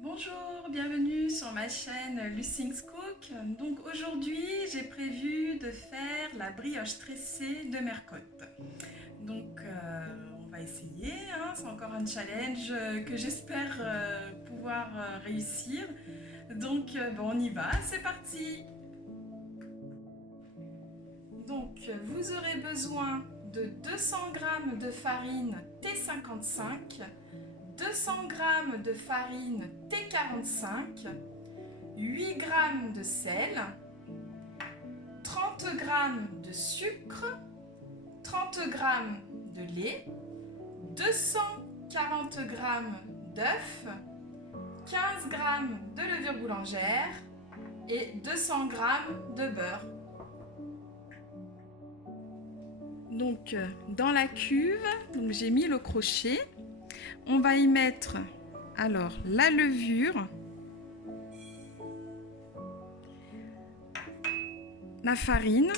Bonjour, bienvenue sur ma chaîne Lucing's Cook. Donc aujourd'hui, j'ai prévu de faire la brioche tressée de Mercotte. Donc on va essayer, hein, c'est encore un challenge que j'espère pouvoir réussir. Donc bon, on y va, c'est parti. Donc vous aurez besoin de 200 g de farine T55, 200 g de farine T45, 8 g de sel, 30 g de sucre, 30 g de lait, 240 g d'œufs, 15 g de levure boulangère et 200 g de beurre. Donc dans la cuve, j'ai mis le crochet. On va y mettre alors la levure, la farine,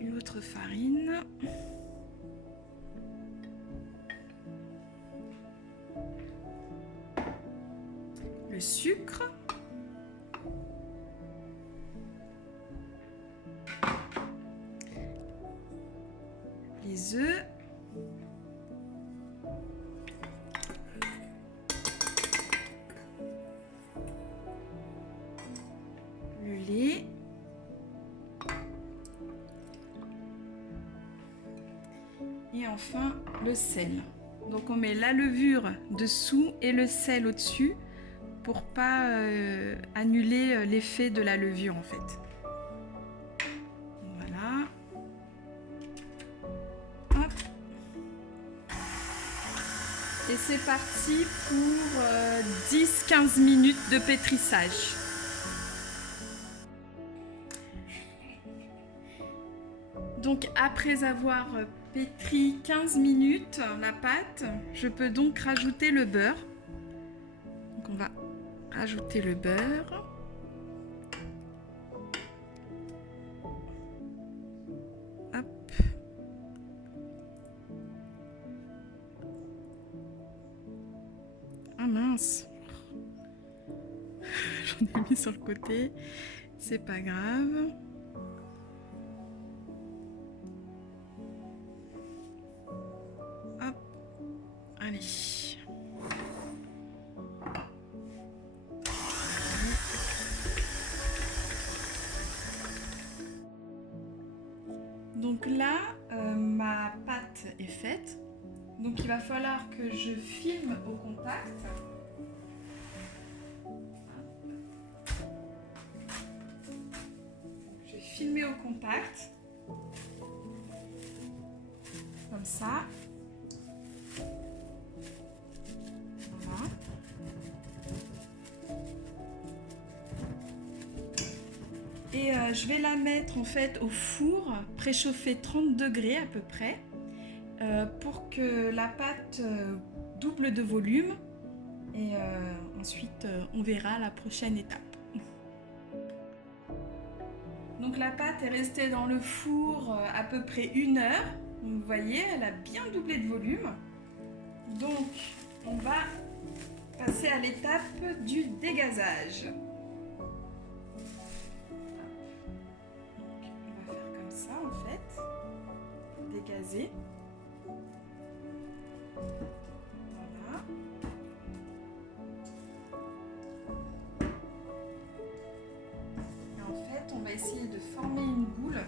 l'autre farine, le sucre, les œufs, le lait et enfin le sel. Donc on met la levure dessous et le sel au-dessus pour pas annuler l'effet de la levure en fait. Voilà. Hop. Et c'est parti pour 10-15 minutes de pétrissage. Donc après avoir pétri 15 minutes la pâte, je peux donc rajouter le beurre. Donc on va rajouter le beurre. Hop. Ah mince. J'en ai mis sur le côté. C'est pas grave. Hop. Allez. Donc là, ma pâte est faite. Donc il va falloir que je filme au contact. Je vais filmer au contact. Comme ça. Voilà. Et je vais la mettre en fait au four préchauffé 30 degrés à peu près pour que la pâte double de volume et ensuite on verra la prochaine étape. Donc la pâte est restée dans le four à peu près 1 heure. Vous voyez, elle a bien doublé de volume. Donc on va passer à l'étape du dégazage. On va faire comme ça en fait, dégazer. Voilà. Et en fait, on va essayer de former une boule.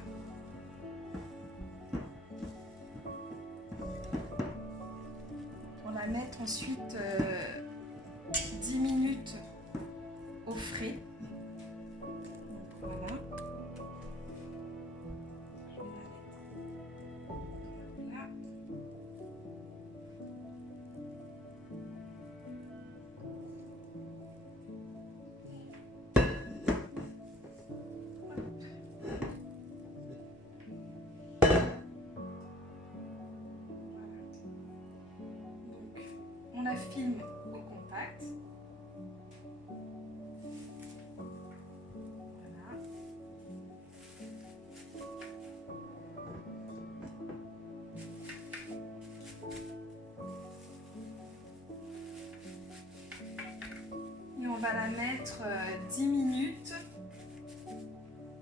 On va mettre ensuite 10 minutes au frais. Donc, voilà. Là. On la filme au contact. on va la mettre 10 minutes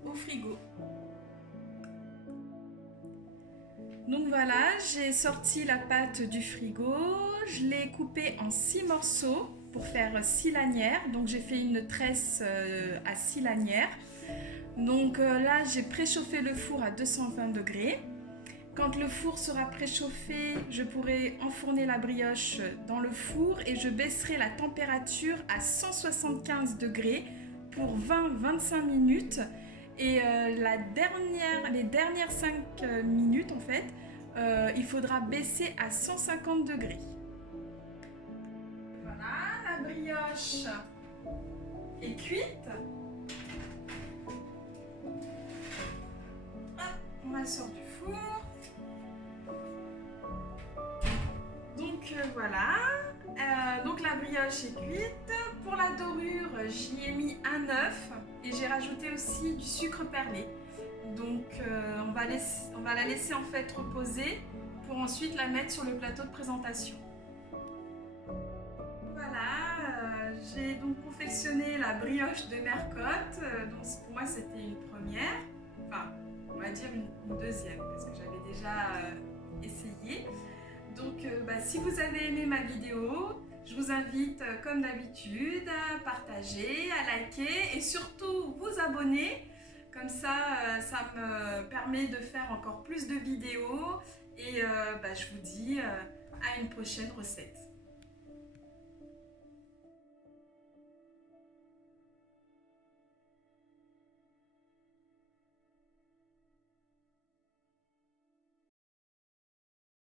au frigo. Donc voilà, j'ai sorti la pâte du frigo, je l'ai coupée en 6 morceaux pour faire 6 lanières. Donc j'ai fait une tresse à 6 lanières. Donc là, j'ai préchauffé le four à 220 degrés. Quand le four sera préchauffé, je pourrai enfourner la brioche dans le four et je baisserai la température à 175 degrés pour 20-25 minutes. Et les dernières 5 minutes, en fait, il faudra baisser à 150 degrés. Voilà, la brioche est cuite. Hop, on la sort du four. Donc voilà, donc la brioche est cuite. Pour la dorure, j'y ai mis un œuf et j'ai rajouté aussi du sucre perlé. Donc on va la laisser en fait reposer pour ensuite la mettre sur le plateau de présentation. Voilà, j'ai donc confectionné la brioche de Mercotte. Donc pour moi c'était une première, enfin on va dire une deuxième parce que j'avais déjà essayé. Donc si vous avez aimé ma vidéo, je vous invite comme d'habitude à partager, à liker et surtout vous abonner. Comme ça, ça me permet de faire encore plus de vidéos et je vous dis à une prochaine recette.